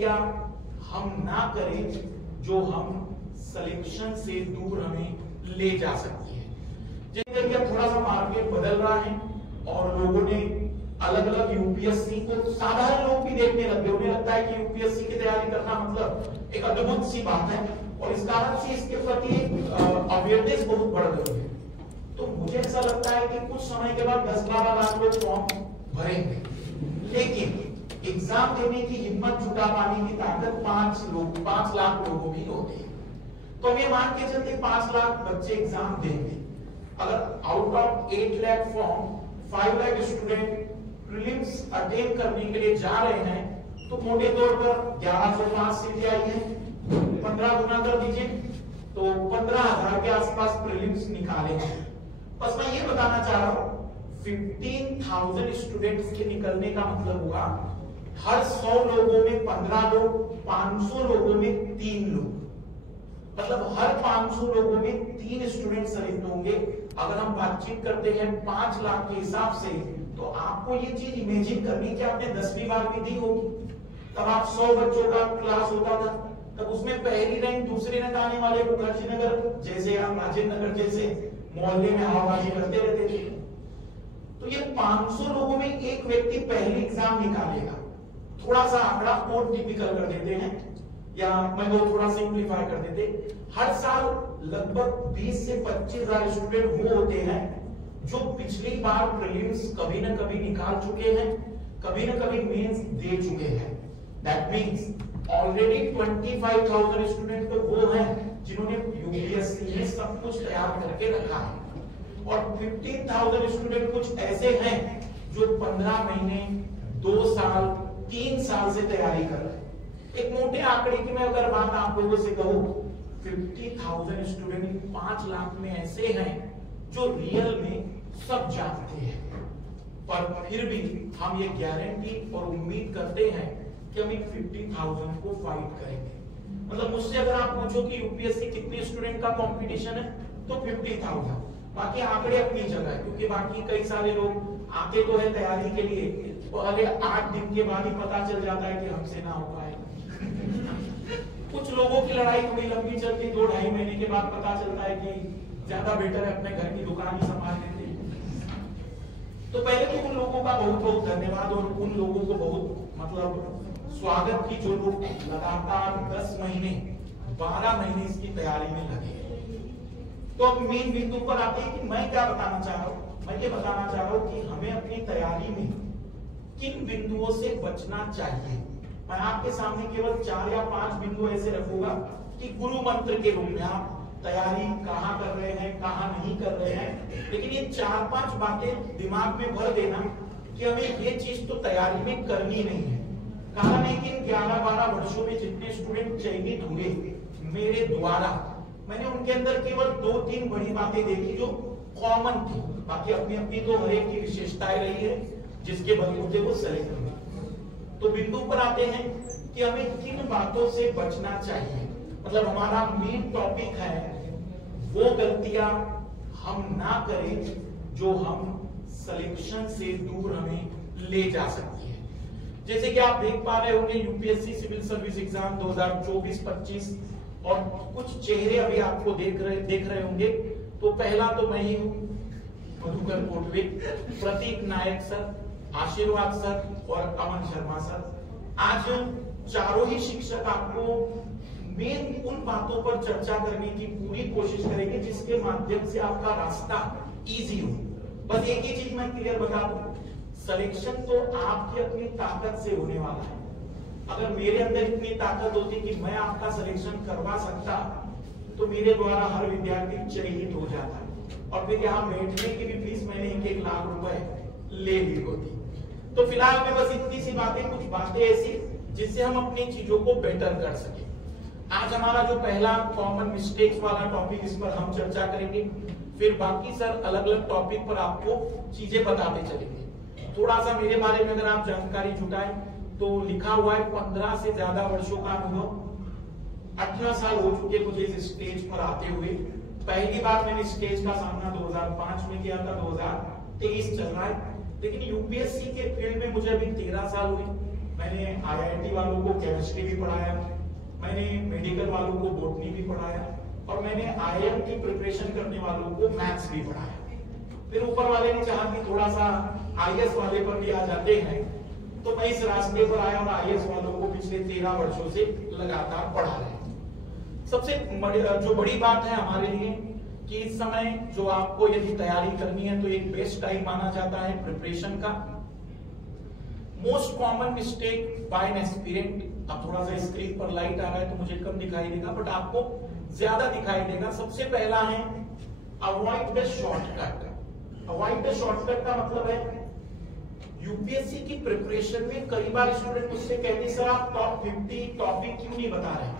गलतियां हम ना करें जो हम सिलेक्शन से दूर हमें ले जा सकती है। जैसे कि अब थोड़ा सा मार्केट बदल रहा है और लोगों ने अलग अलग यूपीएससी को, साधारण लोग भी देखने लग गए, उन्हें लगता है कि यूपीएससी की तैयारी करना मतलब एक अद्भुत सी बात है और इस कारण से इसके प्रति अवेयरनेस बहुत बढ़ गई है। तो मुझे ऐसा लगता है कि कुछ समय के बाद 10-12 लाख लोग फॉर्म भरेंगे, लेकिन एग्जाम देने की हिम्मत जुटा पाने की ताकत 5 लाख लोगों में होती है। तो हम ये मान के चलते 5 लाख बच्चे एग्जाम देंगे। अगर out of 8 lakh form 5 lakh student prelims attempt करने के लिए जा रहे हैं, तो मोटे तौर पर 1105 सीटें आई हैं, 15 गुना कर दीजिए तो 15,000 के आसपास प्रीलिम्स निकाले हैं। बस मैं ये बताना चाह रहा हूं 15,000 स्टूडेंट्स के निकलने का मतलब हुआ हर 100 लोगों में 15 लोग, 500 लोगों में 3 लोग, मतलब हर 500 लोगों में 3 स्टूडेंट सेलेक्ट होंगे। अगर हम बातचीत करते हैं 5 लाख के हिसाब से, तो आपको ये चीज इमेजिन करनी कि आपने 10वीं 12वीं दी होगी, तब आप 100 बच्चों का क्लास होता था, तब उसमें पहली रैंक दूसरे रैंक आने वाले मुखर्जी नगर जैसे या राजेंद्र नगर जैसे मोहल्ले में हवाबाजी करते रहते थे। तो ये 500 लोगों में एक व्यक्ति पहली एग्जाम निकालेगा। थोड़ा सा आंकड़ा और टिपिकल कर देते हैं या मैं वो थोड़ा सिंप्लीफाई कर देते, हर साल लगभग 20 से 25,000 स्टूडेंट वो होते हैं जो पिछली बार प्रीलिम्स कभी ना कभी निकाल चुके हैं, कभी ना कभी मेंस दे चुके हैं। दैट मींस ऑलरेडी 25,000 स्टूडेंट तो वो हैं जिन्होंने यूपीएससी में सब कुछ तैयार करके रखा है और 15,000 स्टूडेंट कुछ ऐसे हैं जो 15 महीने, 2 साल, 3 साल से तैयारी कर रहे हैं। एक मोटे आंकड़े की मैं अगर बात आप लोगों से कहूं, 50,000 स्टूडेंट 5 लाख में ऐसे हैं जो रियल में सब जानते हैं, पर फिर भी हम ये गारंटी और उम्मीद करते हैं कि हम इन 50,000 को फाइट करेंगे। मतलब मुझसे अगर आप पूछो कि यूपीएससी कितने स्टूडेंट का कंपटीशन है, तो 50,000। बाकी आंकड़े अपनी जगह है, क्योंकि बाकी कई सारे लोग आते तो है तैयारी के लिए, तो अगले 8 दिन के बाद ही पता चल जाता है कि हमसे ना हो पाएगा। कुछ लोगों की लड़ाई थोड़ी लंबी चलती, 2-2.5 महीने के बाद पता चलता है कि ज्यादा बेटर है अपने घर की दुकान ही संभाल लेते हैं। तो पहले तो उन लोगों का बहुत बहुत धन्यवाद और उन लोगों को बहुत मतलब स्वागत की जो लोग लगातार 10 महीने 12 महीने इसकी तैयारी में लगे। तो अब मेन बिंदु पर आते हैं कि मैं क्या बताना चाह रहा हूं। मैं ये बताना चाह रहा हूं कि हमें अपनी तैयारी में किन बिंदुओं से बचना चाहिए। मैं आपके सामने केवल 4 या 5 बिंदु ऐसे रखूंगा कि गुरु मंत्र के रूप में आप तैयारी कहां कर रहे हैं, कहां नहीं कर रहे हैं, लेकिन ये 4-5 बातें दिमाग में भर देना कि हमें ये चीज तो तैयारी में करनी नहीं है। कारण है कि 11-12 वर्षों में जितने स्टूडेंट चयनित हुए मेरे द्वारा, मैंने उनके अंदर केवल 2-3 बड़ी बातें देखी जो कॉमन थी। बाकी अपनी अपनी तो हर एक की विशेषताएं रही है, जिसके बलबूते वो सेलेक्ट हुए। तो बिंदु पर आते हैं कि हमें किन बातों से बचना चाहिए। मतलब हमारा मेन टॉपिक है वो गलतियां हम ना करें जो हम सिलेक्शन से दूर हमें ले जा सकती है। जैसे कि आप देख पा रहे होंगे यूपीएससी सिविल सर्विस एग्जाम 2024-25 और कुछ चेहरे अभी आपको देख रहे होंगे। तो पहला तो मैं ही हूं, मधुकर कोटवे, प्रतीक नायक सर, आशीर्वाद सर और अमन शर्मा सर। आज चारों ही शिक्षक आपको मेन उन बातों पर चर्चा करने की पूरी कोशिश करेंगे जिसके माध्यम से आपका रास्ता इजी हो। बस एक ही चीज मैं क्लियर बता दूं, सिलेक्शन तो आपकी अपनी ताकत से होने वाला है। अगर मेरे अंदर इतनी ताकत होती कि मैं आपका सिलेक्शन करवा सकता, तो मेरे द्वारा हर विद्यार्थी चयनित हो जाता और फिर यहाँ बैठने की भी फीस मैंने 1-1 लाख रुपए ले ली होती। तो फिलहाल में बस इतनी सी बातें, कुछ बातें ऐसी जिससे हम अपनी चीजों को बेटर कर सके। आज हमारा जो पहला कॉमन मिस्टेक्स वाला टॉपिक, इस पर हम चर्चा करेंगे, फिर बाकी सर अलग अलग टॉपिक पर आपको चीजें बताते चलेंगे। थोड़ा सा मेरे बारे में अगर आप जानकारी जुटाएं तो लिखा हुआ है 15 से ज्यादा वर्षों का अनुभव, 18 साल हो चुके मुझे इस स्टेज पर आते हुए। पहली बार मैंने स्टेज का सामना 2005 में किया था, 2023 चल रहा है, लेकिन यूपीएससी के फील्ड में मुझे अभी 13 साल हुए। मैंने IIT वालों को केमिस्ट्री भी पढ़ाया, मैंने मेडिकल वालों को बॉटनी भी पढ़ाया और मैंने IIM की प्रिपरेशन करने वालों को मैथ्स भी पढ़ाया। फिर ऊपर वाले ने चाहा कि थोड़ा सा IAS वाले पर भी आ जाते हैं, तो मैं इस रास्ते पर आया और IAS वालों को पिछले 13 वर्षों से लगातार पढ़ा रहे हैं। सबसे जो बड़ी बात है हमारे लिए कि इस समय जो आपको यदि तैयारी करनी है तो एक बेस्ट टाइम माना जाता है प्रिपरेशन का। Most common mistake by an aspirant, अब थोड़ा सा स्क्रीन पर लाइट आ रहा है तो मुझे कम दिखाई देगा बट आपको ज्यादा दिखाई देगा। सबसे पहला है avoid the shortcut. Avoid the shortcut का मतलब है यूपीएससी की प्रिपरेशन में कई बार स्टूडेंट मुझसे कहते सर आप टॉप 50 टॉपिक क्यों नहीं बता रहे,